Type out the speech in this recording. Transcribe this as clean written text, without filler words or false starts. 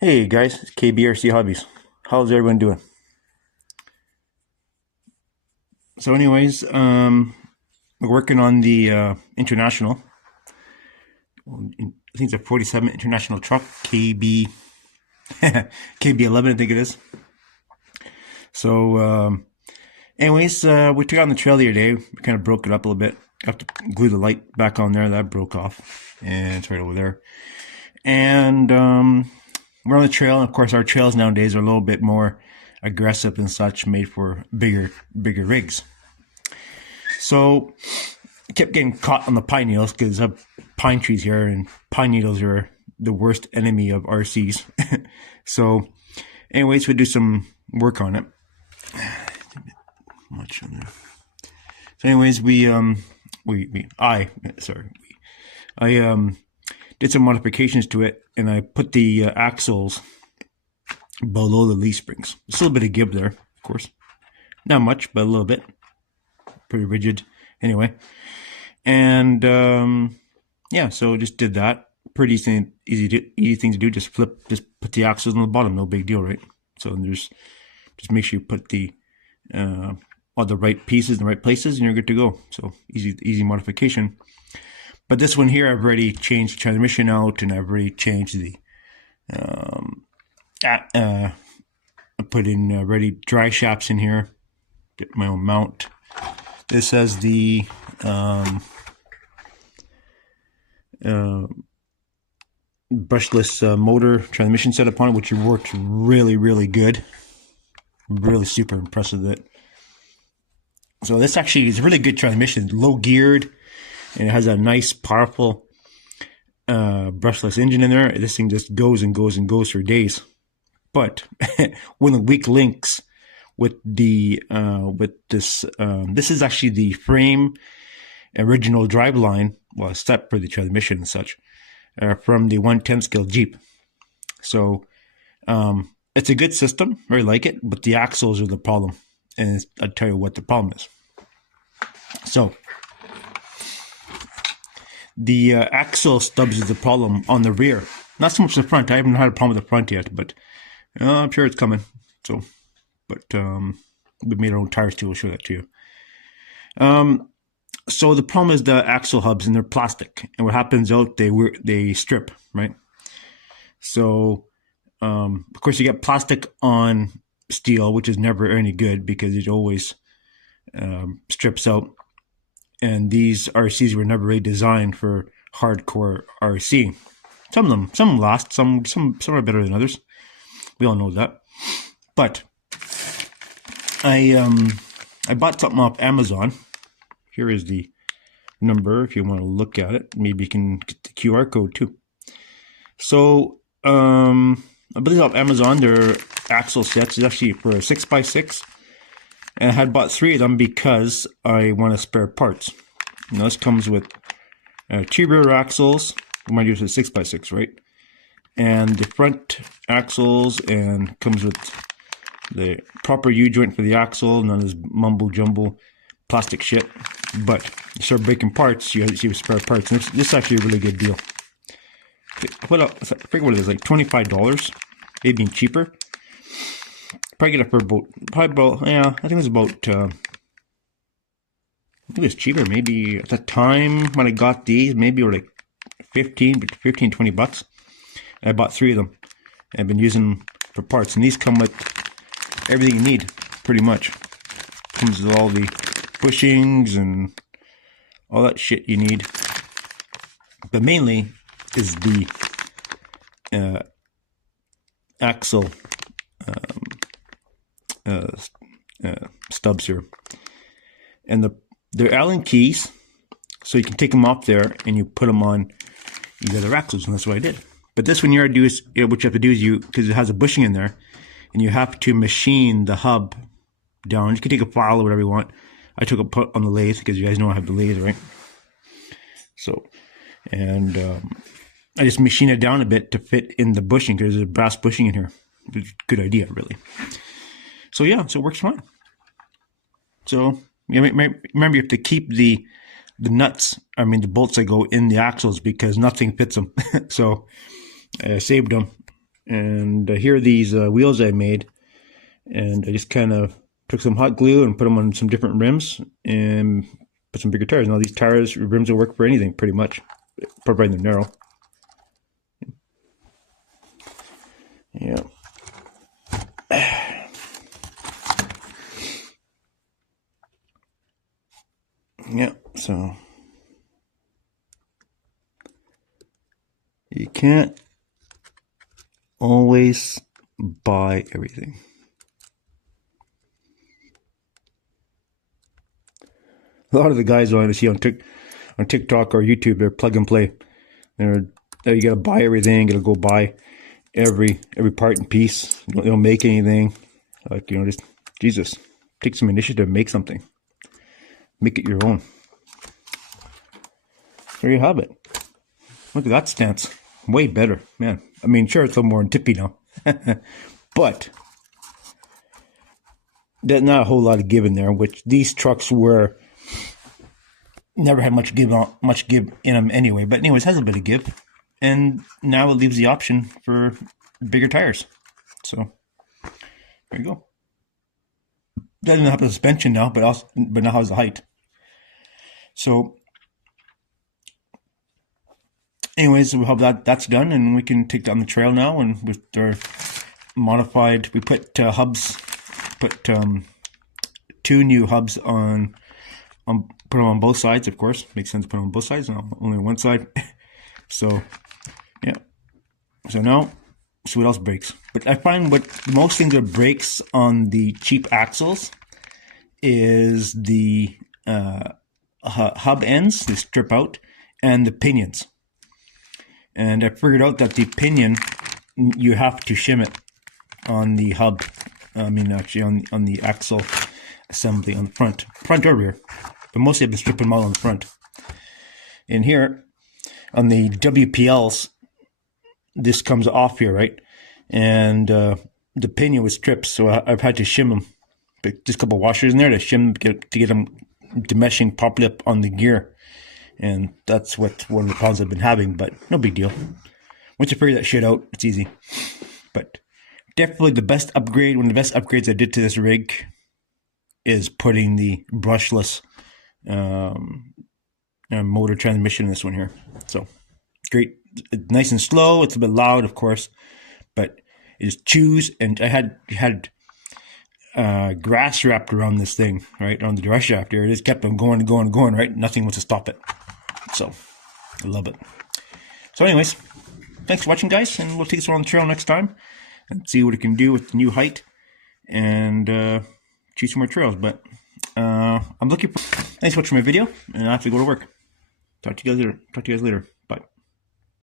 Hey guys, it's KBRC Hobbies. How's everyone doing? So, anyways, we're working on the international. I think it's a 47 international truck, KB11, I think it is. So, anyways, we took it on the trail the other day. We kind of broke it up a little bit. I have to glue the light back on there. That broke off, and it's right over there. And we're on the trail, and of course, our trails nowadays are a little bit more aggressive and such, made for bigger rigs. So I kept getting caught on the pine needles because I have pine trees here, and pine needles are the worst enemy of RCs. So, anyways, we do some work on it. Much on there. So, anyways, I did some modifications to it, and I put the axles below the leaf springs. There's a little bit of give there, of course. Not much, but a little bit. Pretty rigid, anyway. And yeah, so just did that. Pretty easy thing to do. Just put the axles on the bottom. No big deal, right? So just make sure you put the all the right pieces in the right places, and you're good to go. So easy modification. But this one here, I've already changed the transmission out, and I've already changed the I put in ready dry shafts in here. Get my own mount. This has the brushless motor transmission set up on it, which works really good. Really super impressed with it. So this actually is a really good transmission, low geared, and it has a nice, powerful brushless engine in there. This thing just goes and goes and goes for days. But one of the weak links with the this is actually the frame original drive line, well, except for the transmission and such, from the 110 scale Jeep. So it's a good system, I really like it, but the axles are the problem, and I'll tell you what the problem is. So the axle stubs is the problem on the rear, not so much the front. I haven't had a problem with the front yet, but I'm sure it's coming. So, but we made our own tires too. We'll show that to you. So the problem is the axle hubs, and they're plastic. And what happens out, they strip, right? So, of course, you get plastic on steel, which is never any good because it always strips out. And these RCs were never really designed for hardcore RC. Some of them last. Some are better than others. We all know that. But I bought something off Amazon. Here is the number if you want to look at it. Maybe you can get the QR code too. So I believe off Amazon their axle sets is actually for a 6x6. And I had bought 3 of them because I wanted spare parts. Now this comes with 2 rear axles. We might use a 6x6, right? And the front axles, and comes with the proper U-joint for the axle, none of this mumble-jumble plastic shit. But you start breaking parts, you have spare parts. And this is actually a really good deal. I forget what it is, like $25, maybe cheaper. Probably get it for I think it was about, I think it was cheaper, maybe at the time when I got these, maybe were like 15, 20 bucks. I bought 3 of them. I've been using them for parts, and these come with everything you need, pretty much. Comes with all the bushings and all that shit you need. But mainly is the axle stubs here, and they're Allen keys, so you can take them off there and you put them on the other axles, and that's what I did. But this one here, what you have to do is because it has a bushing in there, and you have to machine the hub down. You can take a file or whatever you want. I took a put on the lathe because you guys know I have the lathe, right? So, and I just machine it down a bit to fit in the bushing because there's a brass bushing in here. It's a good idea, really. So yeah, so it works fine. So remember, you have to keep the nuts, the bolts that go in the axles, because nothing fits them. So I saved them And here are these wheels I made, and I just kind of took some hot glue and put them on some different rims and put some bigger tires. Now these tires, rims will work for anything pretty much, provided they're narrow. Yeah. Yeah, so you can't always buy everything. A lot of the guys I see on TikTok or YouTube, they're plug and play. You gotta buy everything. You gotta go buy every part and piece. You don't make anything. Like, just Jesus, take some initiative, make something, make it your own. There you have it. Look at that stance. Way better, man. I mean, sure, it's a little more tippy now, but there's not a whole lot of give in there. Which these trucks never had much give in them anyway. But anyways, has a bit of give, and now it leaves the option for bigger tires. So there you go. Doesn't have the suspension now, but now has the height. So anyways, we hope that's done, and we can take down the trail now. And with our modified, we put hubs, two new hubs on put them on both sides. Of course, makes sense to put them on both sides, not only one side. So yeah. So now, see what else breaks. But I find what most things that breaks on the cheap axles is the hub ends, they strip out, and the pinions. And I figured out that the pinion, you have to shim it on the hub. I mean, actually on the axle assembly on the front or rear. But mostly I've been stripping them all on the front. And here, on the WPLs, this comes off here, right? And the pinion was stripped, so I've had to shim them. But just a couple of washers in there to shim to get them to meshing properly up on the gear. And that's one of the problems I've been having, but no big deal. Once you figure that shit out, it's easy. But definitely the best upgrade, one of the best upgrades I did to this rig is putting the brushless motor transmission in this one here. So great, it's nice and slow. It's a bit loud, of course, but it just chews. And I had grass wrapped around this thing, right, on the dress shaft here. It just kept on going and going and going, right? Nothing was to stop it. So I love it. So anyways, thanks for watching, guys, and we'll take this one on the trail next time and see what it can do with the new height and choose some more trails. But I'm looking for. Thanks for watching my video, and I have to go to work. Talk to you guys later.